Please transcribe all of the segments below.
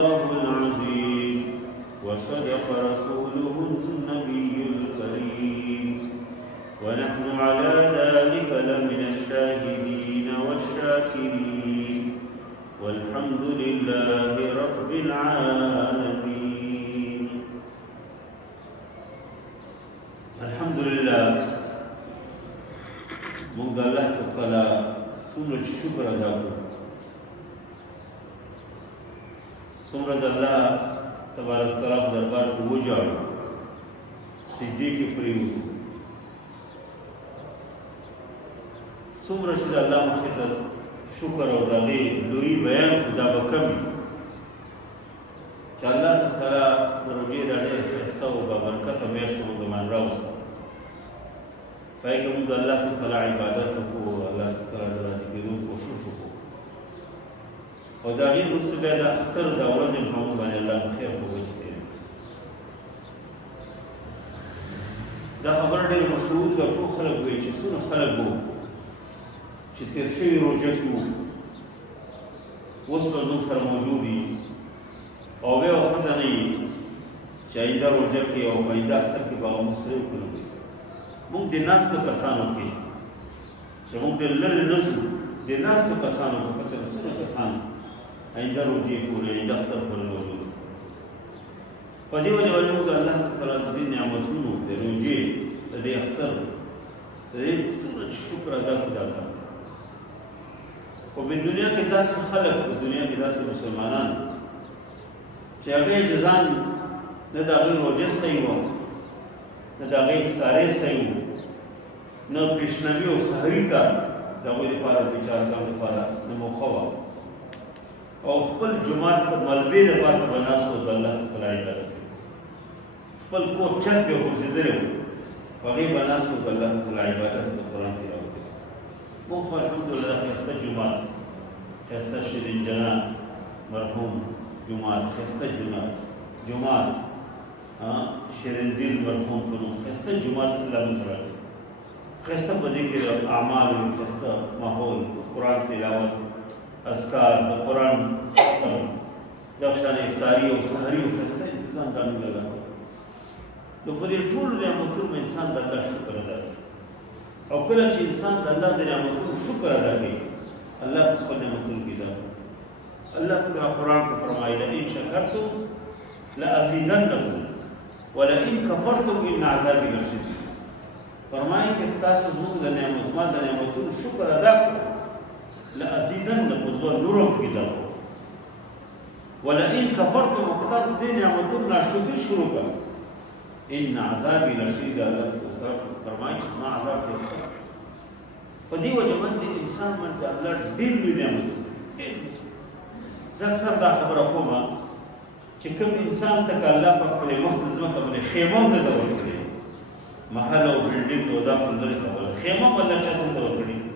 الله العظيم وصدق رسوله النبي الكريم ونحن على ذلك لمن الشاهدين والشاكرين والحمد لله رب العالمين. الحمد لله من الله تعالى سورة الشكر أداؤه څومره د الله تبارک تعالی په دربار کې وجاړو سجدې کې پرېوځو څومره چې د الله مخې ته شکر او د هغې لوی بیان کړو دا به کم وي چې الله تعالی د روژې دا ډېره ښایسته او بابرکته میاشت مونږ باندې راوسته په هغې کې مونږ د الله تعالی عبادت وکړو الله تعالی د راضي کېدو کوشش وکړو او دا غیر وروسته بیا د اختر دا ورځ په موږ باندې الله په خیر خو وشي تېره دا خبره ډېره مشهور ده ټول خلک وایي چې څونه خلک وو چې تېر شوي روژه کې وو اوس به زموږ سره موجود دي او بیا به پته نه وي چې آینده روژه کې او په آینده اختر کې به هغه موږ سره وکړو موږ د ناستو کسانو کې چې موږ ډېر لرې نه ځو د ناستو کسانو په فکر څونه کسان آئندہ روجے پورے آئندہ اختر پورے موجود په دې وجه باندې موږ د الله تعالی د دې نعمتونو د روجې د دې اختر د دې څومره شکر ادا کړو او په دنیا کې داسې خلک په دنیا کې داسې مسلمانان چې هغه ځان نه د هغې روژه صحیح وه نه د هغې افطارۍ صحیح وو نه پیشنوي او سحري ته د هغوی لپاره د چارګانو لپاره نه موقع وه او خپل جماعت ته ملبې د پاسه به ناست و د الله تعالی عبادت کوي خپل کور چت پې غورځېدلی و په هغې به ناست و د الله تعالی عبادت د قرآن تلاوت کوي موږ خو الحمدلله ښایسته جومات ښایسته شیرین جنان مرحوم جومات ښایسته جومات شیرین دل مرحوم په نوم ښایسته جومات الله موږ راکړي ښایسته په دې کې د اعمالو ښایسته ماحول قرآن تلاوت اذکار د قرآن د شان افطاري او سحري او ښایسته انتظام دا موږ الله کوو نو په دې ټولو نعمتونو انسان د الله شکر ادا کوي او کله چې انسان د الله د نعمتونو شکر ادا کوي الله په خپل نعمتونو کې اضافه الله تعالی قرآن کې فرمایي لئن شکرتم لأزیدنکم ولئن کفرتم ان عذابی لشدید فرمایي کہ تاسو زموږ د نعمتونو شکر ادا کړئ لأزیدنکم زه نورم پکې اضافه ولئن کفرتم او که تاسو دې نعمتونو ناشکري شروع کړه ان عذابي لشدید الله فرمایي چې زما عذاب ډېر سخت په دې وجه باندې انسان باندې الله ډېر لوی نعمتونه زه اکثر دا خبره کوم چې کوم انسان ته که الله په خپلې مخ د ځمکه باندې خیمه هم نه ده ورکړې محل او بلډینګ او دا خو لرې خبره خیمه هم الله چاته هم ده ورکړې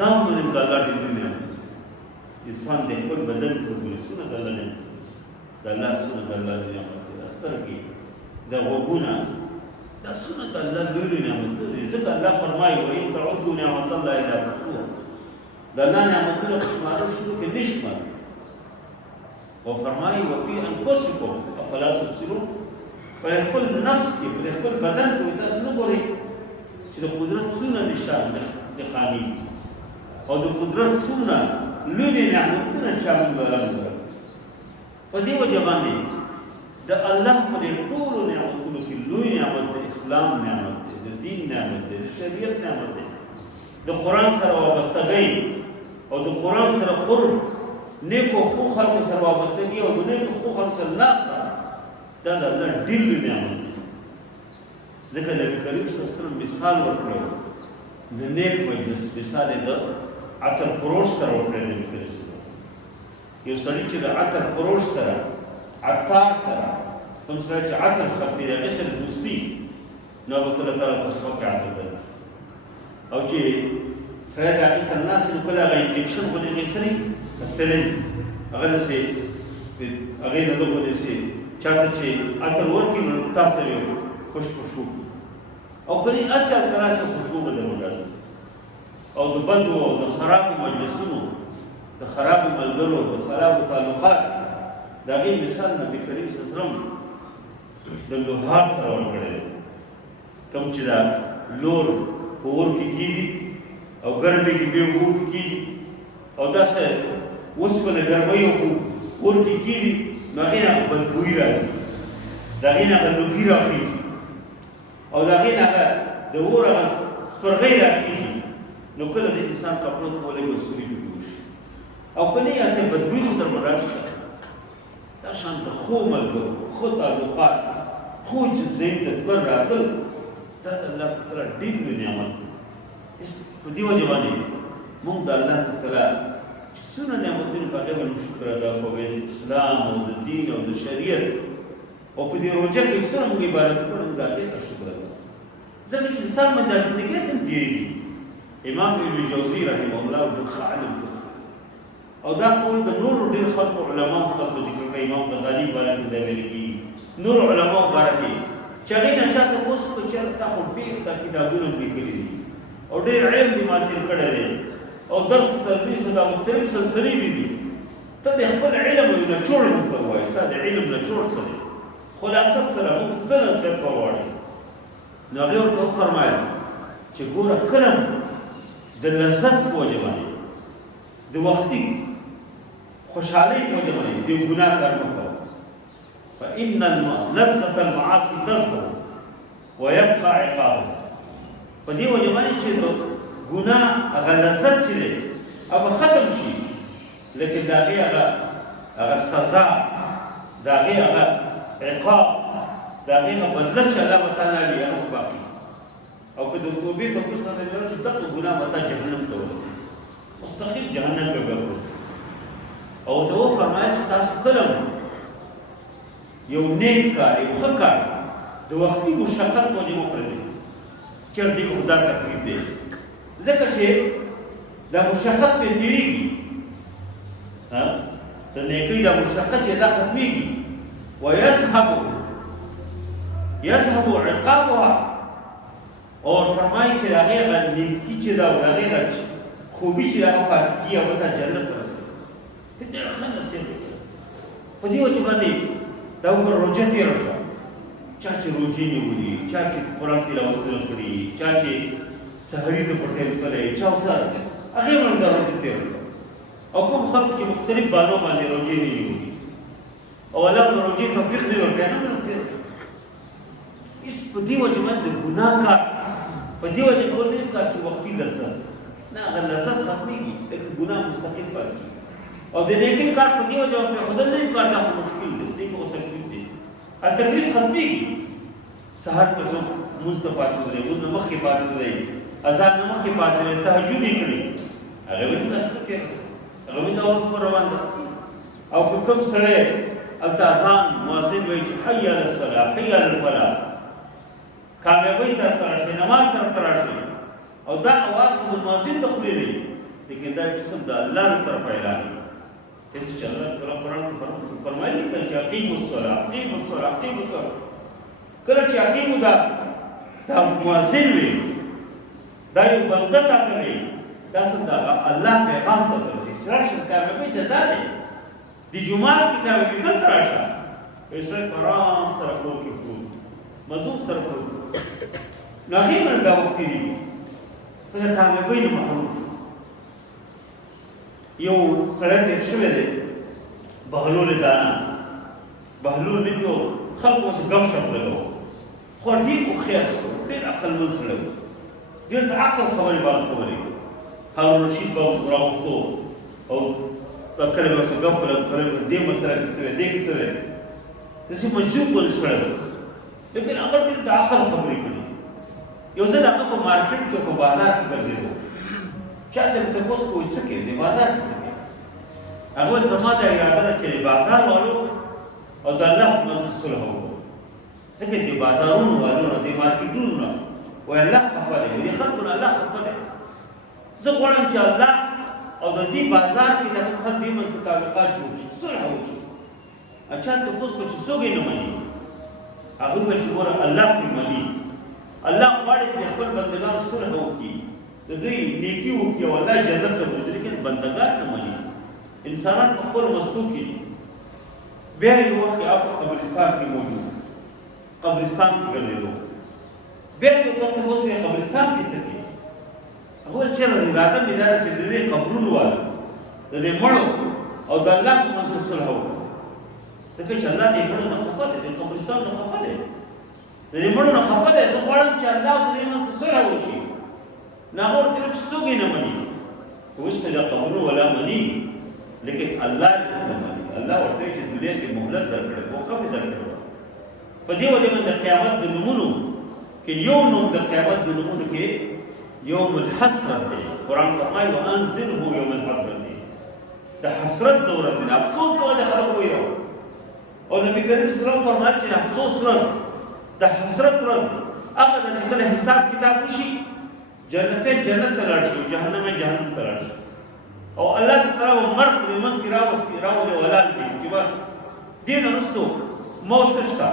دا هم د الله ډېر لوی نعمت انسان د خپل بدن قرباني څونه د الله نعمت د الله څونه د الله نعمت دا سترګې دا غوږونه دا څونه د الله لوی نعمت دي ځکه الله فرمایي وإن تعدوا نعمت الله لا تحصوها د الله نعمتونه په شمارل شروع کې نه شماري او فرمایي وفي انفسکم افلا تبصرون پر خپل نفس کې پر خپل بدن کې تاسو نه ګورئ چې د قدرت څونه نشان د خاني او د قدرت څونه لوی نعمتونه چې موږ لرو په دې وجه باندې د الله په دې ټولو نعمتونو کې لوی نعمت د اسلام نعمت دی د دین نعمت دی د شریعت نعمت دی د قرآن سره وابستګۍ او د قرآن سره قرب نیکو خو خلکو سره وابستګي او د نیکو خو خلکو سره ناسته دا د الله ډېر لوی نعمت دی ځکه نبي کریم صلی الله علیه وسلم مثال ورکړی د نیک مجلس مثال یې د عطر فروش سره وکړی نبي کریم صلی الله علیه وسلم یو سړي چې د عطر فروش سره عطار سره کوم سره چې عطر خرڅوي د هغې سره دوستي نو به کله تعالی تحفه کې عطر درکړي او چې سړی د هغې سره ناست نو کله هغه انجکشن خو د هغې سره سرنج هغه داسې هغې نه دغه داسې چاته چې عطر ورکړي نو تا سره یو خوشبو او کني اصل تراسه خوشبو به درنه راځي او د بدو او د خرابو مجلسونو د خرابو ملګرو د خرابو تعلقات د هغې مثال نبي کریم صلی الله علیه وسلم د لوهار سره ورکړی دی. کوم چې دا لور په اور کې کېږي او ګرمۍ کې بې اوبو کې کېږي او داسې اوسپنه ګرمۍ او اور کې کېږي، نو هغې نه بدبویي راځي، د هغې نه هغه لوګي راخېږي او د هغې نه هغه د اور هغه سپرغۍ راخېږي. نو کله د انسان کپړو ته ولګي سوري پکې وشي او که نه یې هسې بدبویي خو در به راشي. دا شان د ښو ملګرو، ښه تعلقات، ښو ځای ته تلل راتل، دا د الله تعالی ډېر لوی نعمت دی. په دې وجه باندې موږ د الله تعالی چې څونه نعمتونه په هغې باندې شکر ادا کوو، د اسلام او د دین او د شریعت او په دې روژه کې څونه موږ عبادت کوو، موږ د هغې ته شکر ادا کوو. ځکه چې انسان باندې دا زندګي هسې هم تېرېږي. امام ابن جوزي رحمه الله ډېر ښه عالم دی او دا قول د نورو ډېر خلکو علماو خلکو ذکر کوي. امام غزالي باره کې دا ویل کېږي، نورو علماو باره کې چې هغې نه چا تپوس وکړو چې یاره تا خو ډېر دا کتابونه لیکلي دي او ډېر علم دې حاصل کړی دی او درس تدریس دا مختلف سلسلې دي، ته د خپل علم یو نچوړ موږ ته ووایې، ستا د علم نچوړ څه دی، خلاصت سره موږ څه نصیحت وغواړې. نو هغې ورته وفرمایل چې ګوره کله د لذت په وجه باندې د وختي خوشحالۍ په وجه باندې د ګناه کار مه کوه. فإن لذة المعاصي تذهب ويبقى عقابها. په دې وجه باندې چې د ګناه هغه لذت چې دی هغه ختم شي، لیکن د هغې هغه سزا، د هغې هغه عقاب، د هغې هغه بدله چې الله تعالی لري هغه باقي. او که د توبې توفیق نه لري دغه ګناه به تا جهنم ته ورسوي، مستقیم جهنم به ورکړو. او ته وفرمایل چې تاسو کله یو نیک کار، یو ښه کار د وختي مشقت په وجې مه پرېږدئ چې دې کې خو دا تکلیف دی، ځکه چې دا مشقت پرې تېرېږي، د نیکۍ دا مشقت چې دا ختمېږي. ویذهب عقابها، اور فرمایي چې د هغې هغه نیکي چې ده او د هغې هغه خوبي چې هغه پاتې کېږي او ته جنت ته رسوي. ته ډېره ښه نصیحت وکړه. په دې وجه باندې دا وګوره روژه تېره شوه، چا چې روژې نیولي، چا چې قرآن تلاوتونه کړي، چا چې سحري ته په ټیم تللی، چا سره هغې باندې دا روژه تېره شوه. او کوم خلک چې مختلف بانو باندې روژې نه نیولي او الله ته روژې توفیق نه ورکړی، هغه باندې تېره شوه. هېڅ په دې وجه باندې د ګناه کار، په دې وجه کول نه کار چې وختي لذت نه، هغه لذت ختمېږي، لیکن ګناه مستقیم پاتې کېږي. او د نیکۍ کار په دې وجه پرېښودل نه کار دا خو مشکل دی، دې خو تکلیف دی. تکلیف ختمېږي. سهار که څوک لمونځ ته پاڅېدلی، لمونځ نه مخکې پاڅېدلی، اذان نه مخکې پاڅېدلی، تهجد یې کړی، هغه وایي دا شپه تېره شوه، هغه وایي دا اوس به روان ده. او که کوم سړی هلته اذان مؤذن وایي چې حي علی الصلاة، حي علی الفلاح، کامیابۍ طرف ته راشئ، نماز طرف ته راشئ، او دا اواز خو د مؤذن د خولې نه وي، لیکن دا قسم د الله له طرفه اعلان وي. هېڅ چې الله تعالی قرآن کې فرمایلي کله چې اقیموا الصلاة، اقیموا الصلاة، اقیموا الصلاة، کله چې اقیمو دا مؤذن وي، دا یو بنده ته ته وي، دا څه د الله پیغام ته ته وي چې راشه کامیابۍ چې دا دی، د جومات کې کامیابي دلته راشه، سړی په ارام سره کور کې پروت مزو سره پروت، نو هغې باندې دا وخت تېرېږي، په د کامیابۍ نه محروم شو. یو سړی تېر شوی دی، بهلول دانا، بهلول نوم یو خلکو اوس ګپ شپ لګوو، خو ډېر هوښیار شو، ډېر عقلمند سړی و، ډېر د عقل خبرې به کولې. هارون رشید به راغوښتو او کله به ورسره ګپ ولګوو، کله به دې مسله کې څه وی، دې کې څه وی، داسې مجذوب غوندې سړی و، لیکن هغه ډېر د عقل خبرې کړي. یو ځل هغه په مارکېټ کې په بازار کې ګرځېدو، چا ته مې تپوس کوي څه کوې، د بازار کې څه کوې؟ هغه ویل زما دا اراده ده چې د بازار والو او د الله په منځ کې صلح وکړو، ځکه د بازارونو والو نه، د مارکېټونو نه وایي الله خفه دی، د خلکو نه الله خفه دی. زه غواړم چې الله او د دې بازار کې د خلک دې منځ کې تعلقات جوړ شي، صلح وشي. چا تپوس کړو چې څوک یې نه مني؟ هغه وویل چې ګوره الله پرې مني، الله غواړي چې خپل بندګانو صلح وکړي، د دوی نیکي وکړي او الله جنت ته بوځي، لیکن بندګان نه مني، انسانان په خپلو مستو کې دي. بیا یو وخت کې په قبرستان کې موجود قبرستان کې ګرځېدو بیا یو کس ته اوس قبرستان کې څه کوي هغه ویل چېرته اراده مې دا چې د دې قبرونو والا د دې مړو او د الله په منځ کې صلح وکړو ځکه چې الله دې مړو نه خفه دی د قبرستان نه خفه دی د دې مړو نه خفه دی زه غواړم چې الله د دې منځ کې صلح وشي نه هغه ورته ویل چې څوک یې نه مني اوس که د قبرونو والا مني لیکن الله یې نه مني الله ورته چې دنیا کې مهلت درکړې موقع مې درکړې په دې وجه باندې د قیامت د نومونو کې یو نوم د قیامت د نومونو کې یوم الحسرت دی قرآن فرمایي وانذره یوم الحسرت دی د حسرت د ورځ دی افسوس د ولې خلک وایي او نبی کریم صلی الله علیه وسلم فرمایي چې افسوس ورځ د حسرت ورځ هغه ده چې کله حساب کتاب وشي جنت جنت ته لاړ شي جهنم جهنم ته لاړ شي او الله تعالی مرګ په منځ کې راولي ولال کې چې بس دین وروسته موت نشته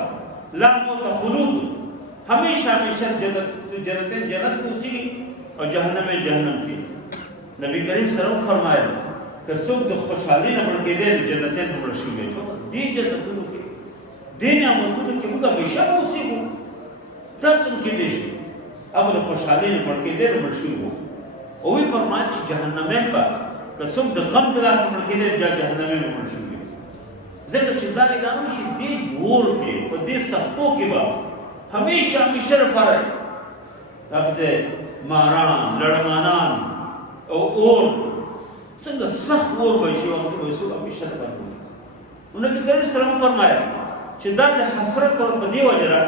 لا موت خلود ہمیشہ ہمیشہ جنت کو اسی اور جہنم جہنم کی نبی کریم صلی اللہ علیہ وسلم فرمایا کہ سب د خوشحالی نه مړ کېدل جنتین نه مړ شي چې دې جنتونو کې دې نعمتونو کې موږ همیشه اوسېږو تاسو کې دې شي اب د خوشحالی نه مړ کېدل مړ شي او وی فرمایي چې جهنمین کا که سب د غم دلاس مړ کېدل جهنمین مړ شي ځکه چې دا اعلان شي دې جوړ کې په دې سختو کې به ہمیشہ ہمیشہ پر ہے لفظ ماران لڑمانان اور سنگ سخت اور بچی وقت ویسو ہمیشہ پر ہے نبی کریم صلی اللہ علیہ وسلم فرمایا کہ دا حسرت اور پدی وجرہ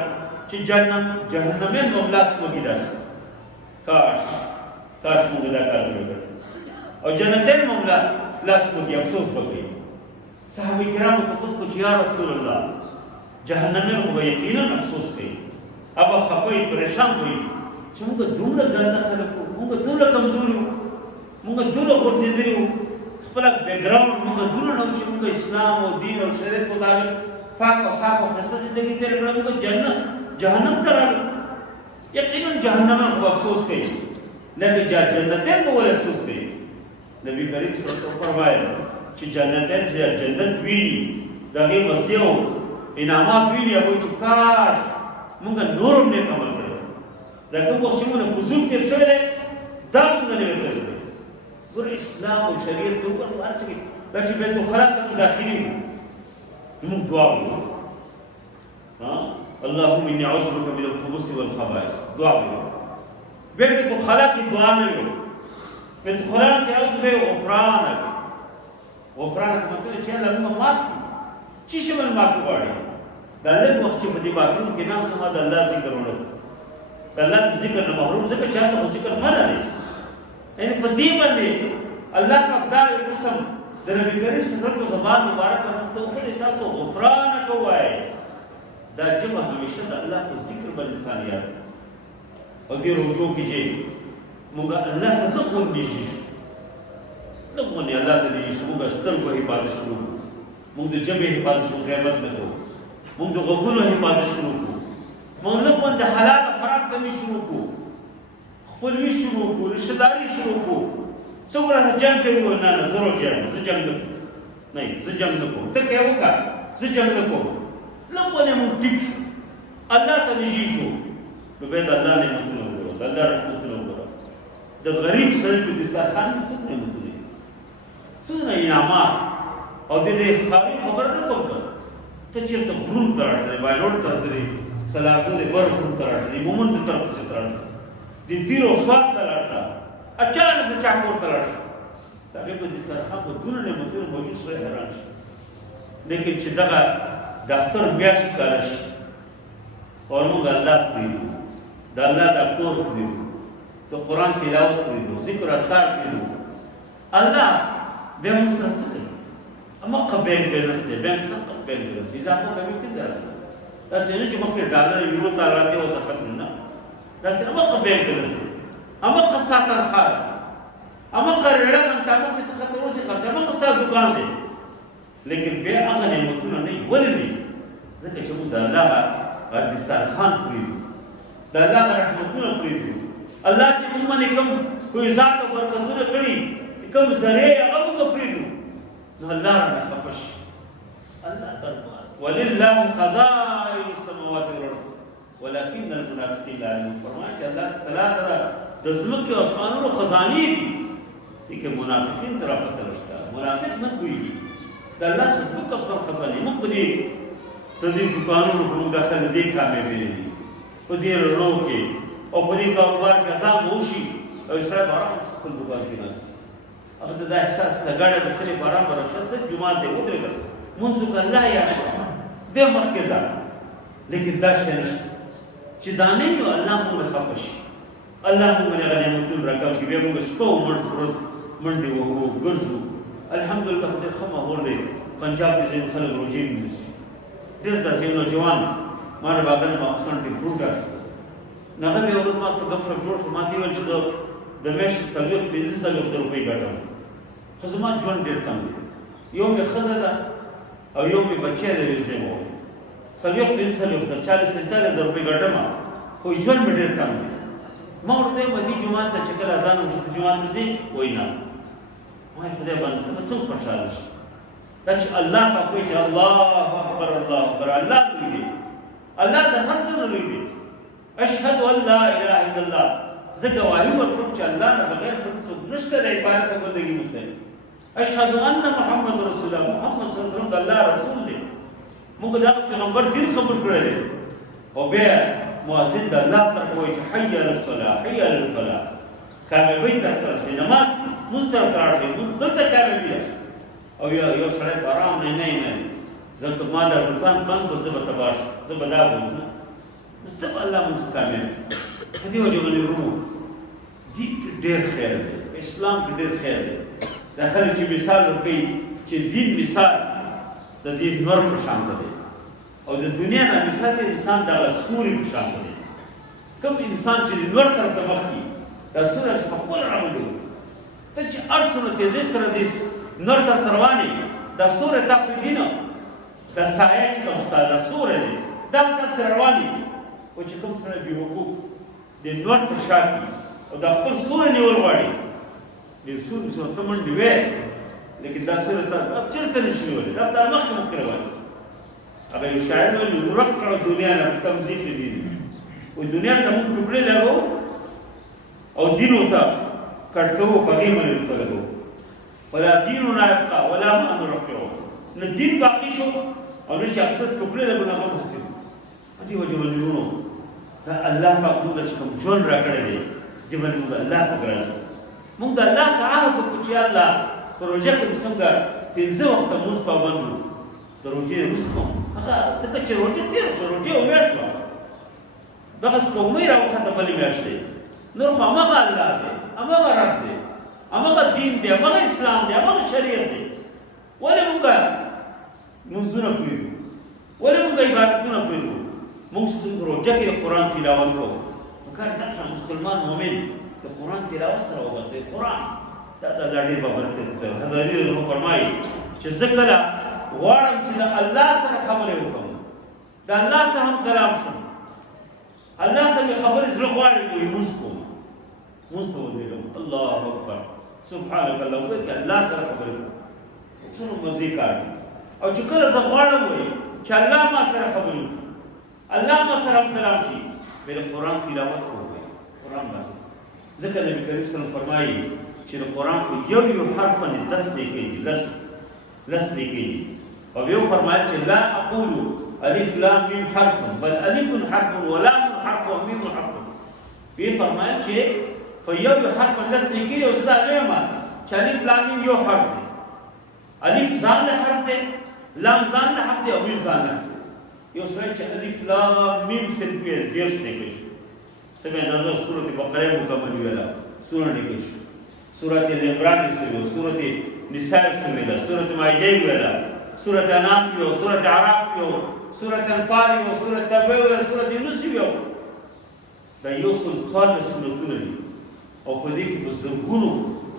کہ جہنمین مملاس مگی داس کاش مگی دا کار کرے اور جنتین مملاس مگی افسوس بگئی صحابی کرام تفس کو یا رسول اللہ جہنمین کو یقینا افسوس کئی اب خپوی پریشان ہوئی چې موږ دومره ګنده خلک وو موږ دومره کمزوري وو موږ دومره غورځېدلي وو خپل بیکګراوند موږ دومره نه چې موږ اسلام او دین او شریعت مطابق پاک او صاف او ښایسته زندګي تېره کړه موږ جهنم ته راغلو یقینا جهنم خو افسوس کوي لیکن جنتین به ولې افسوس کوي نبی کریم صلی الله علیه وسلم فرمایل چې جنتین چې جنت ویني د هغې مسیحو انعامات ویني هغوی چې کاش مونږ نور هم نیک عمل کړی دا کوم وخت چې مونږ فضول تېر شوی دی دا مونږ نه وی کړی ګوره اسلام او شریعت ته وګوره په هر څه کې دا چې بیت الخلا ته مونږ داخلي وو مونږ دعا وکړو اللهم اني اعوذ بك من الخبث والخبائث دعا وکړو بیا بیت الخلا کې دعا نه ویو بیت الخلا چې اعوذ به غفرانک مطلب چې الله موږ معاف کړي چې شي باندې معافي غواړي دا لږ وخت چې په دې باتونو کې ناست ما د الله ذکر وکړو د الله ذکر نه محروم ځکه چاته خو ذکر منع دی یعنې په دې باندې الله پاک دا یو قسم د نبي کریم صلی الله علیه وسلم زبان مبارکه موږ ته وښودې تاسو غفرانک ووایئ دا جمع همیشه د الله په ذکر باندې انسان یاد او دې رجوع کې چې موږ الله ته لږ ونیږي لږ ونې الله ته نږدې شو موږ سترګو حفاظت شروع کړو موږ د ژبې حفاظت شروع غیبت نه کوو موږ د غوږونو حفاظت شروع کړو موږ لږ د حلال او حرام کمې شروع کړو خپلوي شروع کړو رشته داري شروع کړو څوک راته جنګ کوي وایي نه زه روجه یم زه جنګ نه کوم نه زه جنګ نه کوم ته یې وکړه زه جنګ نه کوم لږ ونې موږ ټیک شو الله ته نږدې شو نو بیا د الله نعمتونه وګوره د الله رحمتونه وګوره د غریب سړي په دسترخوان کې څومره نعمتونه دي څومره انعامات او د دې خاري خبر نه کوم ته چېرته غرونو ته راټلې بایلوډ ته راټلې سلاسو د بر غرونو ته راټلې مومند د طرف څخه راټلې د تیر او سواد ته راټله اچانک د چا کور ته راشه د هغې په دسترخوان په دونه نعمتونه موجود سړی حیران شي لیکن چې دغه د اختر میاشت ښکاره شي او موږ الله پرېږدو د الله دا کور پرېږدو د قرآن تلاوت پرېږدو ذکر اذکار پرېږدو الله بیا موږ سره څه کوي مخکې بینک بیلنس دی بینک سره بینک بیلنس اضافه کوي که نه راځي داسې نه چې مخکې ډالر یورو ته راځي اوس ختم نه داسې مخکې بینک بیلنس دی مخکې ستا تنخواه ده مخکې ریړه باندې مخکې څخه تر اوسه خرچه مخکې ستا دوکان دی لیکن بیا هغه نعمتونه نه وي ولې نه وي ځکه چې موږ د الله هغه دسترخوان پرېږدو د الله هغه رحمتونه پرېږدو الله چې موږ باندې کوم فیضات او برکتونه کړي کوم ذریعې هغه موږ پرېږدو نو الله رانه خفه شي الله دربار ولله خزائن السماوات والارض ولكن المنافقين لا يعلمون. فرمایا چې الله تعالی سره د ځمکې او اسمانونو خزانې دي، لیکن منافقین طرف ته نشته. منافق نه پوهېږي د الله څخه ځمکه اسمان خبر نه. موږ په دې دکانونو کې موږ داخل دې کامیابې نه دي، په دې رڼو کې او په دې کاروبار کې اذان به وشي او سړی به ارام څخه خپل دوکان کې ناست، هغه ته دا احساس ته ګاډی به چلې په ارام به راښسته جومات دی ودرېږه مونځ وکړه الله یاد کړه بیا مخکې ځه. لیکن دا شی نشته چې دا نه نو الله موږ نه خفه شي، الله موږ باندې هغه نعمتونه راکړي چې بیا موږ شپه و ورځ منډې وهو ګرځو. الحمدلله ډېر ښه ماحول دی. پنجاب کې ځینې خلک روژې نیسي، ډېر داسې یو نوجوان ما نه باغ نه ماخوستن ډېر اخیسته، نو هغه بیا ورځ ما سره ګپ شپ جوړ شو. ما ته ویل چې زه د میاشتې 45,000 روپۍ ګټم، خو زما ژوند ډېر تنګ دی. یو مې ښځه ده او یو مې بچی دی ویزې مو 45,000 روپۍ ګټم، خو ژوند مې ډېر تنګ دی. ما ورته ویل دې جومات ته چې کله اذان وشي ته جومات ته ځې؟ وایي نه. ما وایي خدای باندې ته به څوک خوشحاله شي؟ دا چې الله پاک وایي چې الله اکبر الله اکبر، الله لوی دی، الله د هر څه نه لوی دی. اشهد ان لا اله الا الله، زه ګواهي ورکوم چې الله نه بغیر بل څوک نشته د عبادت او بندګي مستحق. اشهد ان محمد رسول الله، محمد صلی الله علیه وسلم د الله رسول دی. موږ دا پیغمبر دین قبول کړی دی. او بیا مؤذن د الله طرف وایي چې حي علی الصلاة حي علی الفلاح، کامیابۍ طرف ته راشئ، نماز مونځ طرف ته راشئ، دلته کامیابي ده. او یو سړی په ارام نه زه ما دا دکان بند کړ زه به تباه شم، زه به دا بوځم نه، څه به الله موږ کامیاب کړي. په دې وجه باندې وروڼو دین کې ډېر خیر دی، په اسلام کې ډېر خیر دی. دا خلک چې مثال ورکوي چې دین مثال د دې نور په شان دی او د دنیا نه مثال چې انسان دغه سوري په شان دی. کوم انسان چې د نور طرف ته مخ کړي دا سوری په خپل راوړي، ته چې هر څومره تیزۍ سره دې نور طرف ته روان یې دا سوری تا پرېږدي نه، دا سایه چې کوم ستا دا سوری دی دا په تا سره روان یي. خو چې کوم سړی بې حقوق د نور تر شا کړي او دا خپل سوری نیول غواړي، د سوري سره ته منډې وې لیکن دا سوری تا چېرته نشي نیولی، دا تا مخکې مخکې روان یي. هغه یو شاعر ویل ورک کړه دنیا نه په تمزیق د دین، وایي دنیا ته موږ ټوکړې لګو او دین ورته کټ کوو، په هغې باندې ورته لګو. ولا دیننا یبقى ولا ما نرقعه، نه دین باقي شو او نه چې اکثر ټوکړې لګو نه هم حاصل. په دې وجه باندې وروڼو دا الله پاک موږ ته چې کوم ژوند راکړی دی دې باندې موږ الله پاک راځو. موږ د الله څخه عهد وکړو چې الله په روژه کې څنګه 5 وخته مونځ پابند وو، د روژې وروسته هغه ځکه چې روژه تېره شوه، روژې یوه میاشت شوه، دغه سپوږمۍ راوخته بلې میاشت دی. نور خو همغه الله دی، همغه رب دی، همغه دین دی، همغه اسلام دی، همغه شریعت دی. ولې موږ مونځونه پرېږدو؟ ولې موږ عبادتونه پرېږدو؟ موږ روژه کې د قرآن تلاوت کوو. پکار ده چې مسلمان مؤمن د قرآن تلاوت سره وباسئ. قرآن دا د الله ډېر بابرکت دی. حضرت علي فرمایي چې زه کله غواړم چې د الله سره خبرې وکړم، د الله سره هم کلام شم، الله سره مې خبرې زړه غواړي نو یې مونځ کوم، مونځ ته ودرېږم الله اکبر سبحانک الله وایي چې الله سره خبرې وکړم، څومره مزې کار دی. او چې کله زه غواړم وایي چې الله ما سره خبرې وکړي، الله ما سره هم کلام شي، بیا د قرآن تلاوت کوو. قرآن باندې ځکه نبي کریم صلی الله علیه وسلم فرمایي چې د قرآن په یو حرف باندې 10 نیکۍ دي، 10 نیکۍ دي. او یو فرمایل چې لا اقول الف لام میم حرف بل الف حرف ولام حرف ومیم حرف. وی فرمایل چې په یو حرف باندې 10 نیکۍ دي. اوس دا وایم چې الف لام میم یو حرف دی، الف ځان له حرف دی، لام ځان له حرف دی او میم ځان له حرف دی. یو سړی چې الف لام میم صرف ویل 10 نیکۍ شو. ته به اندازه سورۃ بقره مکمل ویلا، سورۃ نیکۍ شو، سورۃ العمران ویل، سورۃ نساء ویل، سورۃ مائده ویل، سورۃ انعام یو، سورۃ اعراف یو، سورۃ انفال یو، سورۃ توبه یو، سورۃ یونس یو. دا یو څو سورتونه دي او په دې کې په زرګونو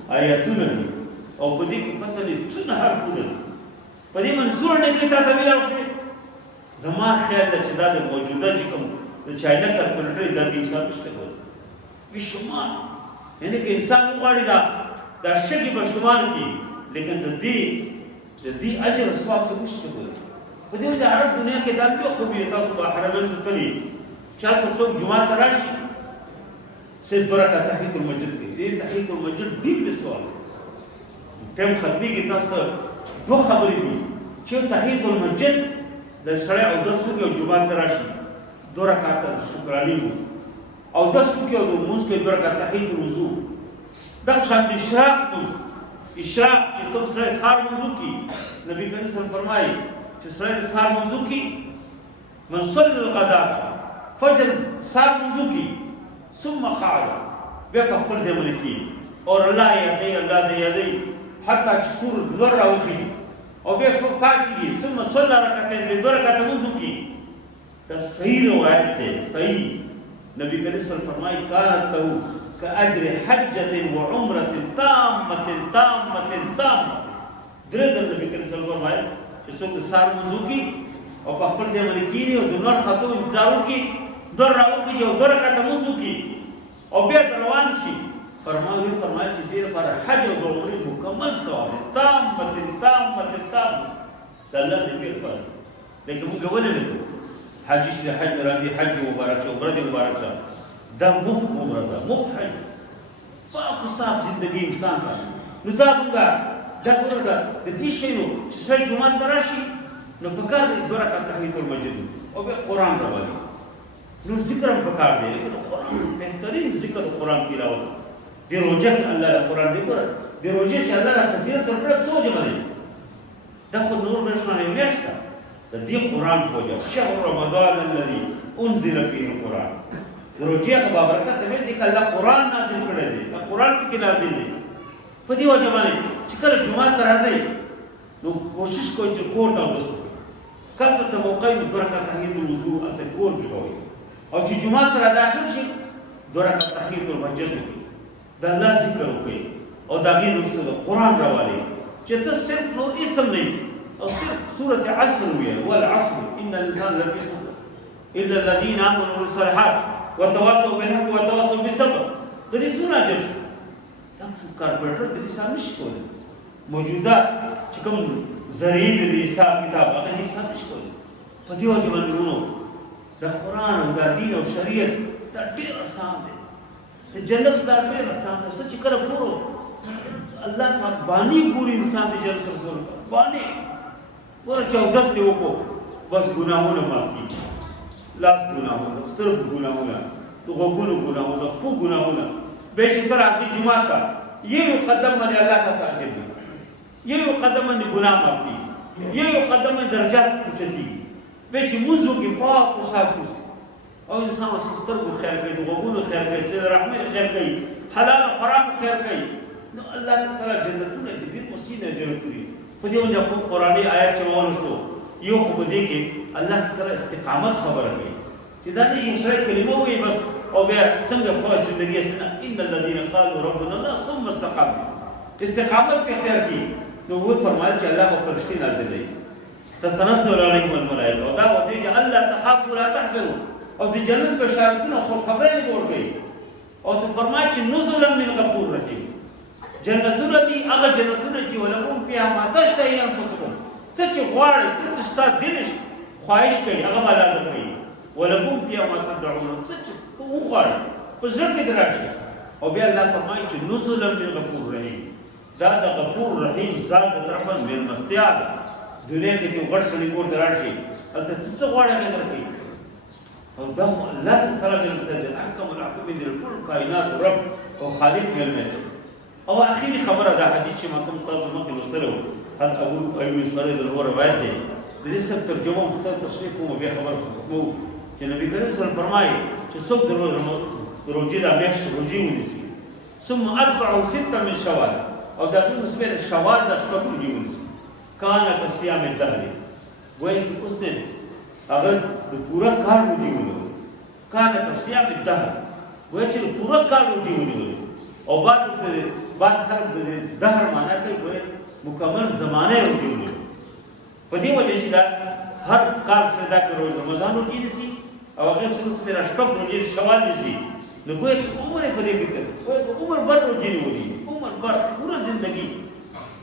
آیاتونه دي او په دې کې پته لري څونه حرفونه دي. په دې باندې سورۃ کې تاسو ویل شي. زما خیال ده چې دا د موجوده چې کوم د چاینا کلکولیټر د دې حساب شته کوي بشمار، یعنی که انسان وغواړي دا شګي به شمار کړي، لیکن د دې اجر او ثواب څه نشته کوي. په دې د عرب دنیا کې دا لوی خوبي تاسو به حرمین ته تللی چاته څوک جمعه ته راشي سید برکه تحیت المسجد کې دې تحیت المسجد ډېر سوال ټیم ختمېږي تاسو دوه خبرې دي چې تحیت المسجد د سړی اودس وکړي او جمعه ته راشي 2 رکعاته شکراني اودس وکړي او لمونځ کوي 2 رکعاته تحیت الوضو دغه شان د اشراق اشراق چې کوم سړی سهار لمونځ وکړي نبی کریم صلی الله علیه وسلم فرمایي چې سړی د سهار لمونځ وکړي من صلی الغداء فجر سهار لمونځ وکړي ثم قعد بیا په خپل ځای باندې کښېني اور الله یادوي الله دې یادوي حتی چې سور لوړ راوخېږي او بیا پاڅېږي ثم صلی رکعتین بیا 2 رکعته لمونځ وکړي دا صحیح روایت دی صحیح نبی کریم صلی الله علیه وسلم فرمایي کانت له كأجر حجة وعمرة تامة تامة تامة درې ځله نبی کریم صلی الله علیه وسلم فرمایي چې څوک د سهار لمونځ وکړي او په خپل ځای باندې کښېني او د لمر ختو انتظار وکړي 2 راوخېږي او 2 رکعته لمونځ وکړي او بیا روان شي فرمایي چې دې لپاره حج او د عمرې مکمل ثواب دی تامة تامة تامة د الله نبي الفاظ لیکن موږ ولې نه کوو حج چې حج راځي حج مبارک شه عمره دې مبارک شه دا مفت عمره ده مفت حج پاک صاحب زندگی انسان ته نو دا موږ دا ګوره ده د دې شی نو چې سړی جومات ته راشي نو پکار دی 2 رکعاته تحیت المسجد او بیا قرآن راولي نو ذکر هم پکار دی لیکن قرآن بهترین ذکر قرآن تلاوت دی روزه کې الله قرآن دی ګوره دی روزه چې الله فضیلت ورکړه څه وجه باندې دا خو نور نشانه یو میاشت ده د دې قرآن په وجه شهر رمضان الذي انزل فيه القرآن روزه په برکت دې کې الله قرآن نازل کړی دی دا قرآن کې نازل دی په دې وجه باندې چې کله جمعه ته راځي نو کوشش کوئ چې کور ته وځو کله ته موقع یې 2 رکعاته تحیت الوضو ته کور کې کوئ او چې جمعه ته را داخل شي 2 رکعاته تحیت المسجد د الله ذکر وکړي او د هغې وروسته د قرآن راوالي چې ته صرف نور اسم نه او صرف سورة عصر ویل والعصر ان الانسان لفي خسر الا الذين امنوا وعملوا الصالحات وتواصوا بالحق وتواصوا بالصبر د دې څونه اجر شو تاسو کارپنټر د دې حساب نشي کولی موجوده چې کوم زرعي د حساب کتاب هغه حساب نشي کولی په دې وجه باندې ورونو د قرآن او د دین او شریعت دا ډېر اسان دی د جنت دا ډېر اسان دی څه چې کله ګورو الله پاک بانی ګوري انسان د جنت رسول بانی ګوره چې اودس دې وکړو بس ګناهونه معاف کېږي لاس ګناهونه سترګو ګناهونه د غوږونو ګناهونه د پښو ګناهونه بیا چې ته راشې جومات ته یو قدم باندې الله ته تعجب وي یو قدم باندې ګناه معاف کېږي یو قدم باندې درجات اوچتېږي بیا چې لمونځ وکړي پاک وصاف کړي او انسان ورسره سترګو خیر کوي د غوږونو خیر کوي صله رحمۍ خیر کوي حلال او حرام خیر کوي نو الله تعالی جنتونه دې ډېر مسینه جنتونه په دې باندې خپل قرآني آیات چې ولوستو یو خو په دې کې الله تعالی استقامت خبره کوي چې دا نه یو سړی کلمه وایي بس او بیا څنګه خو ژوندګي اسنه ان الذين قالوا ربنا الله ثم استقاموا استقامت په اختیار کې نو و فرمایل چې الله په فرشتي نازلې تتنزل علیکم الملائکه او دا وایي چې الله تخافوا ولا تحزنوا او د جنت بشارتونه خوش خبرونه ورکړي او ته فرمایي چې نزلا من غفور رحیم جنتونه دي هغه جنتونه چې ولکم فيها ما تشتهي انفسكم څه چې غواړي څه چې ستاسو دل خواهش کوي هغه به الله درکوي ولکم فيها ما تدعون څه چې وغواړي په زړه کې دراشي او بیا الله فرمایي چې نزلا من غفور رحیم دا د غفور رحیم ذات د طرفه مېلمستیا ده دنیا کې چې غړ سړي کور دراشي هلته څه غواړي هغه درکوي او دا الله تعالی د احکم الحاکمین د ټول کائنات رب او خالق مېلمه او اخیری خبره دا حدیث چې ما کوم تاسو مخکې لوستلو حضرت ابو ایوب انصاري د روایت دی د دې سره ترجمه او سره تشریح کوم بیا خبر کوم چې نبی کریم صلی الله علیه وسلم فرمایي چې څوک د روزې د میاشتې روزې ونیسي ثم اربع سته من شوال او دا ټول سپېره شوال د شپږ روزې ونیسي کان کصيام الدهر وایي چې اوس نه هغه د پورا کال روزې ونیول کان کصيام الدهر وایي چې پورا کال روزې ونیول او بعد خلق د دهر معنا کوي مکمل زمانه روزې ونیول په دې وجه چې دا هر کال سره دا کوي رمضان روزې نیسي او هغه سره شپږ روزې شوال نیسي نو ګویا عمر په دې کې کوي عمر بر روزې نیولې عمر بر پوره ژوندۍ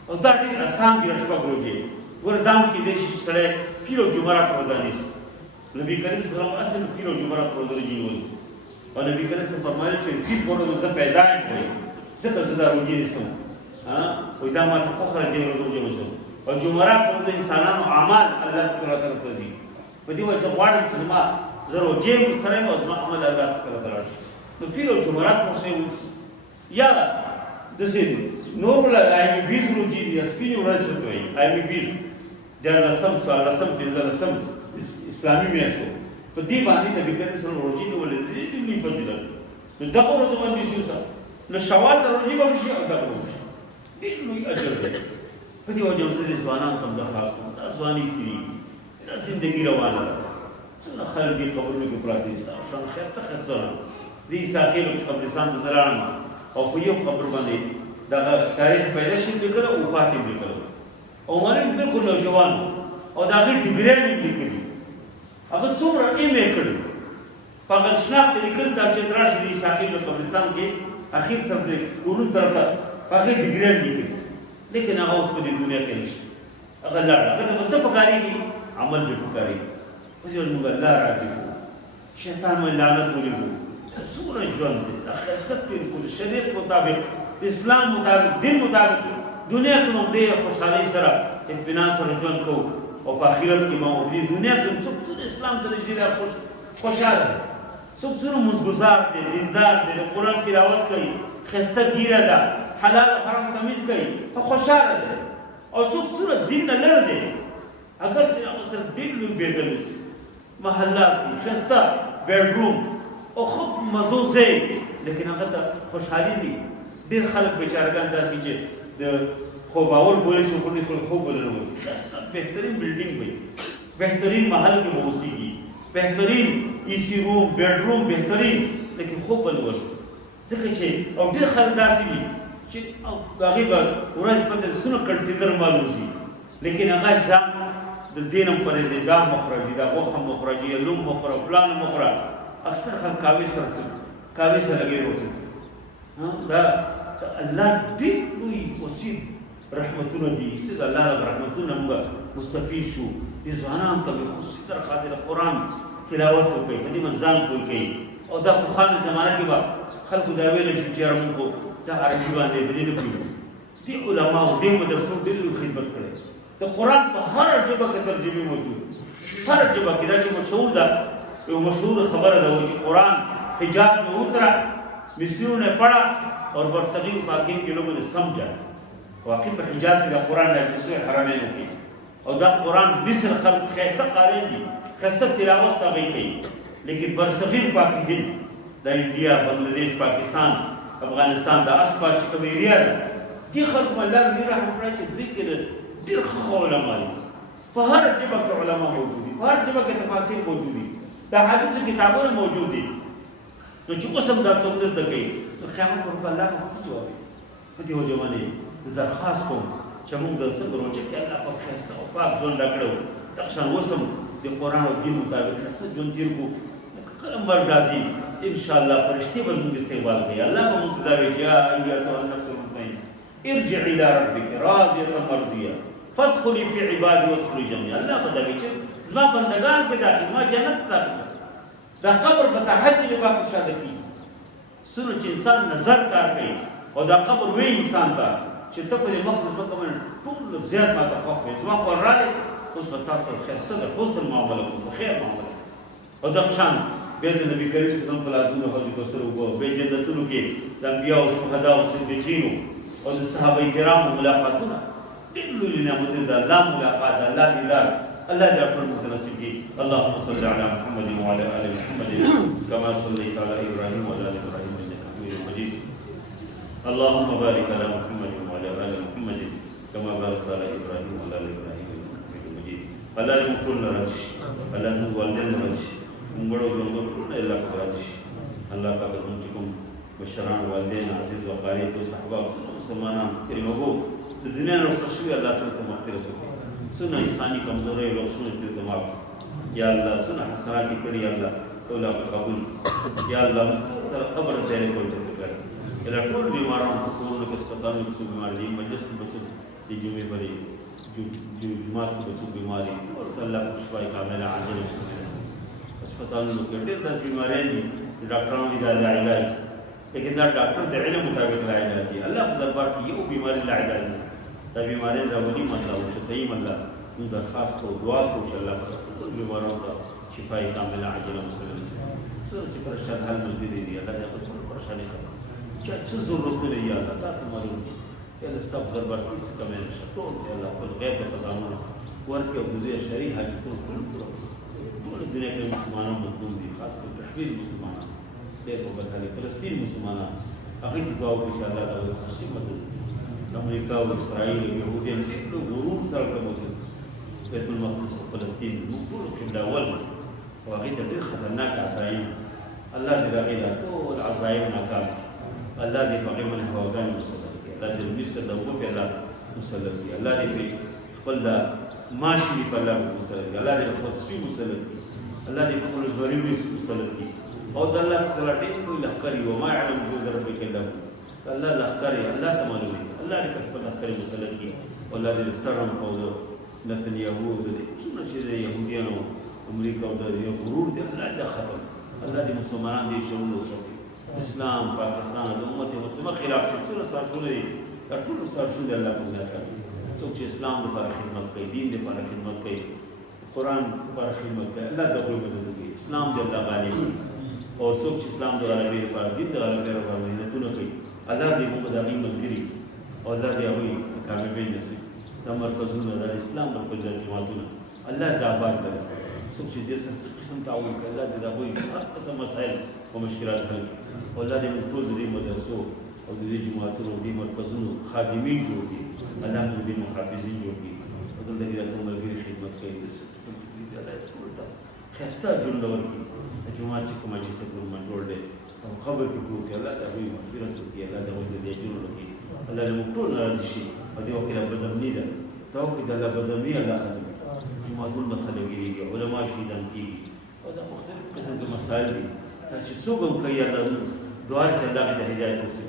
او دا ډېر آسان دي شپږ روزې ګور دام کې دې شي سره پیر او جمعرات روزه نیست. نبی کریم صلی الله علیه وسلم پیر او جمعرات روزه نیولې او نبی کریم صلی الله علیه وسلم فرمایي چې پیر په ورځ زه پیدا یم ځکه زه دا روزې نیسم وایي دا ماته خوښه ده دې روزې وځم او جمعرات روزه انسانانو اعمال الله تعالی ته دي په دې وجه زه غواړم چې زما زه روزې سره یم او زما عمل الله تعالی ته راشي نو پیر او جمعرات مو شی ونیسي یا داسې نور بله ایمي 20 روزې دي سپینې ورځې ورته وایي ایمي 20 دیارلسم څوارلسم پنځلسم اسلامي میاشت په دې باندې نبی کریم صلی الله علیه وسلم روزې نیولې دي ډېر لوی فضیلت نو دغه ورځ باندې شي نو شوال ته روزې به وشي او دغه به وشي ډېر لوی اجر دی په دې وجه زه د ځوانانو ته درخواست کوم دا ځواني تېرېږي دا زندګي روانه ده څومره خلک دې قبرونو کې پراته دي ستاسو شان ښایسته ښایسته دې عیساخېلو کې قبرستان ته زه راغلم او په یو قبر باندې دغه تاریخ پیدا شي لیکلی او وفات یې لیکلی او مالک بالکل نوجوان او د هغې ډګریان یې لیکلي هغه څومره ایم یې کړی په هغه شناخت یې لیکل دا چې راشي د عیساخېلو قبرستان کې اخر سر د قرون طرف ته په هغې ډګریان لیکلي لیکن هغه اوس په دې دنیا کې نشته هغه لاړ هغه ته به څه پکارېږي عمل به پکارېږي په دې موږ الله راضي کړو شیطان مې لعنت ولېږو څومره ژوند دی دا ښایسته تېر کړو شریعت مطابق اسلام مطابق دین مطابق دنیا کې موږ ډېر خوشحالۍ سره اطمینان سره ژوند کوو او په آخرت کې موږ دې دنیا کې څوک څوک اسلام ته نږدې خوشحاله دی څوک څوک مزګزار دی دیندار دی د قرآن تلاوت کوي ښایسته ګیره ده حلال او حرام تمیز کوي او خوشحاله دی او څوک څوک دین نه لرې دی اگر چې هغه سره ډېر لوی بېګل شي محلات دي ښایسته بیډروم او خوب مزو ځای لیکن هغه ته خوشحالي دي ډېر خلک بیچارهګان داسې چې د خوباور بولې شو کړي خوب بولنه وایي ښایسته بهترین بلډینګ وي بهترین محل کې به اوسېږي بهترین ایسی روم بیډروم بهترین لیکن خوب به نه وایي ځکه چې او ډېر خلک داسې دي چې هغې به ورځ پته څونه کنټینر مال وځي لیکن هغه ځان د دې نه پرې دی دا مخرج دی دا غوښه مخرج دی لوم مخرج فلان مخرج اکثر خلک کاوي سره لګې وکړي دا الله ډېر لوی وسیع رحمتونه دي چې د الله رحمتونه موږ مستفید شو دې ځوانانو ته به خصوصي تر خاطر قرآن تلاوت وکړي په دې باندې ځان پوه کوي او دا پخوانۍ زمانه کې به خلکو دا ویلی شي چې یاره موږ خو دا عربي باندې په دې نه پوهېږو دې علماو دې مدرسو ډېر لوی خدمت کړی د قرآن په هره ژبه کې ترجمې موجود هر ژبه کې دا چې مشهور ده یو مشهور خبره ده چې قرآن حجاز میں اترا مصریوں نے پڑھا اور برصغیر پاکین کے لوگوں نے سمجھا واقعی پر حجاز کی دا قرآن ہے جسے حرمین کی اور دا قرآن مصر خلق خیستہ قارئ دی خیستہ تلاوت سا گئی تھی لیکن برصغیر پاکی دن دا انڈیا بنگلہ دیش پاکستان افغانستان دا اس پاس چکم ایریا دا دی خلق ماللہ میرا ہم پڑھا چھے دی کہ دیر خواہ علماء دی ہر جبہ کے علماء موجود دی ہر جبہ کے تفاصیل موجود دی دا حدیث کتابوں میں موجود دی نو چې قسم دا څوک نه زده کوي نو قیامت ورځ الله به څه جواب وي په دې وجه باندې درخواست کوم چې موږ د څنګه روزه کې الله پاک ښایسته او پاک ژوند راکړو دقشان وسم د قرآن او دین مطابق ښایسته ژوند تېر کړو کله مرګ راځي انشاءالله فرشتې به زموږ استقبال کوي الله به موږ ته دا وایي چې یا ایتها النفس المطمئنه ارجع الى ربك راضیة مرضیة فادخلي في عبادي وادخلي جنتي الله به دا وایي چې زما بندګانو کې داخل ما جنت ته داخل دا قبر پتا حج لبا کو شاده کی سنو چې انسان نظر کار کوي او دا قبر وی انسان ته چې ته په مخلص وکمن ټول زیات ما ته خوف زما قرانه اوس په تاسو خاصه د حسن معاملې کو خیر معاملې او دا شان به د نبی کریم صلی الله علیه وسلم په لازمه حضرت کوثر وو به جنتونو کې د انبیاء او شهدا او صدیقین او د صحابه کرامو ملاقاتونه ډېر لوی نعمت د الله ملاقات الله دیدار الله دې خپل متناسب کی اللهم صل علی محمد وعلى ال محمد كما صليت على ابراهيم وعلى ال ابراهيم انك حميد مجيد اللهم بارك على محمد وعلى ال محمد كما باركت على ابراهيم وعلى ال ابراهيم انك حميد مجيد الله دې ټول راځي الله دې والدین راځي موږ له ټول الله راځي الله پاک دې کوم بشران والدین عزیز و قاری تو صحابه مسلمانان کریم وو د دنیا نو سشوی الله تعالی مغفرت وکړي سنة إنساني كمزورة لو سنة تلتماف يا الله سنة حسناتي كري يا الله تولا قبول يا الله ترى خبر تیرے کو تفکر الى طول بیماران حکومت کے اسپتال میں کسی بیمار دی مجلس میں بس دی جمعے بری جو جماعت کې بچو بیماری ټول ته الله په شفای کامله عاجل هسپتالونو کې ډېر داسې بیماریان دي چې ډاکټرانو دي دا علاج لیکن دا ډاکټر د علم مطابق لا علاج دي الله په دربار کې یو بیماری لا علاج دي دا بیماریان راولي مطلب چې تیم الله موږ درخواست کوو دعا کوو چې الله ټول بیمارانو ته شفای کامله عاجله مسلم څه چې پریشان حال ملګري دي الله دې ټول پریشاني ختم چا څه ضرورتونه دي الله تا ته معلوم دي الله سب دربار کې څه کمې نشته ټول دی الله خپل غیب ته خزانونه ورکړي او د دې شرعي حاجتونه ټول پوره ټول دنیا کې مسلمانان مظلوم دي خاص کر کشمیر مسلمانان ډېر په بدحالي فلسطین مسلمانان هغوی ته دعا وکړي چې الله دا خصوصي مدد امریکا او اسرائیل او یهودیان ډېر غرور سره کوي بیت المقدس او فلسطین موږ ټول قبله اول او هغوی ته ډېر خطرناک عزایم الله دې د هغوی دا ټول عزایم ناکام الله دې په هغې باندې هواګانې مسلط کړي الله دې لومړي سره د اوبو په الله مسلط کړي الله دې پرې خپل دا ماشي دې په الله مسلط کړي الله دې خپل سپي مسلط کړي الله دې خپل زمري مسلط کړي او د الله تعالی ډېر لوی لښکر وي وما یعلم جنود ربک الا هو الله لښکر یې الله ته معلوم وي الله دې خپل لښکر مسلط کړي او الله دې ټرمپ او نتنیاهو دې څومره چې د یهودیانو امریکا او د غرور دې الله دې ختم الله دې مسلمانان دې شعور وساتي اسلام پاکستان د امت مسلمه خلاف چې څومره سازونه دي دا ټول سازونه د الله په ذات کوي څوک چې اسلام لپاره خدمت کوي دین لپاره خدمت کوي قرآن لپاره خدمت کوي الله دې کوي مدد کوي اسلام دې الله غالب او څوک چې اسلام د غلبې لپاره دین د غلبې لپاره محنتونه کوي الله دې موږ د هغوی ملګري او الله دې هغوی کامیابۍ نصیب دا مرکزونه د اسلام مرکز جماعتونه الله دې آباد کړي څوک چې دې سره څه قسم تعاون کوي الله دې د هغوی هر قسم مسایل او مشکلات حل کړي او الله دې موږ ټول د دې مدرسو او د دې جماعتونو دې مرکزونو خادمین جوړ کړي الله موږ دې محافظین جوړ کړي او دلته دې د ملګري خدمت کوي د څه قسم تکلیف دی الله دې ټول ته ښایسته ژوند ورکړي د جومات چې کومه جسد ورمن جوړ دی او خبر کې پروت دی الله د هغوی مغفرت وکړي الله د هغوی د دې اجرونه وکړي الله دې موږ ټول راضي شي په دې وخت کې دا بدامني ده دا وخت کې د الله بدامني الله ختم کړي جوماتونه خلک کېږي علما شهیدان کېږي او دا مختلف قسم د مسایل دي دا چې څوک هم کوي الله دعا چې الله د هدایت نصیب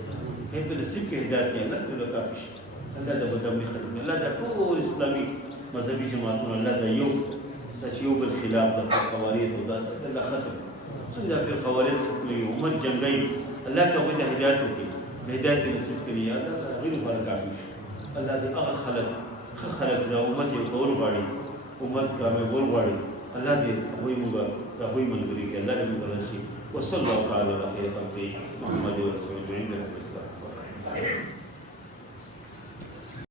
کړي په نصیب کې هدایت نه الله ته کافي شي الله د بدامني ختم کړي الله د ټول اسلامي مذهبي جماعتونه الله د یو دا چې یو بل خلاف د خوارج او دا ختم څنګه د خوارج ختمي امت جنگي الله ته د هدایت وکړي هدایت نصیب کړي یا الله غیر فرقافي الله دې هغه خلک د امت یو کول غواړي امت کامیابول غواړي الله دې هغوی موږ د هغوی ملګري کړي الله دې موږ راشي وصلی الله تعالی علی خیر خلقه محمد رسول الله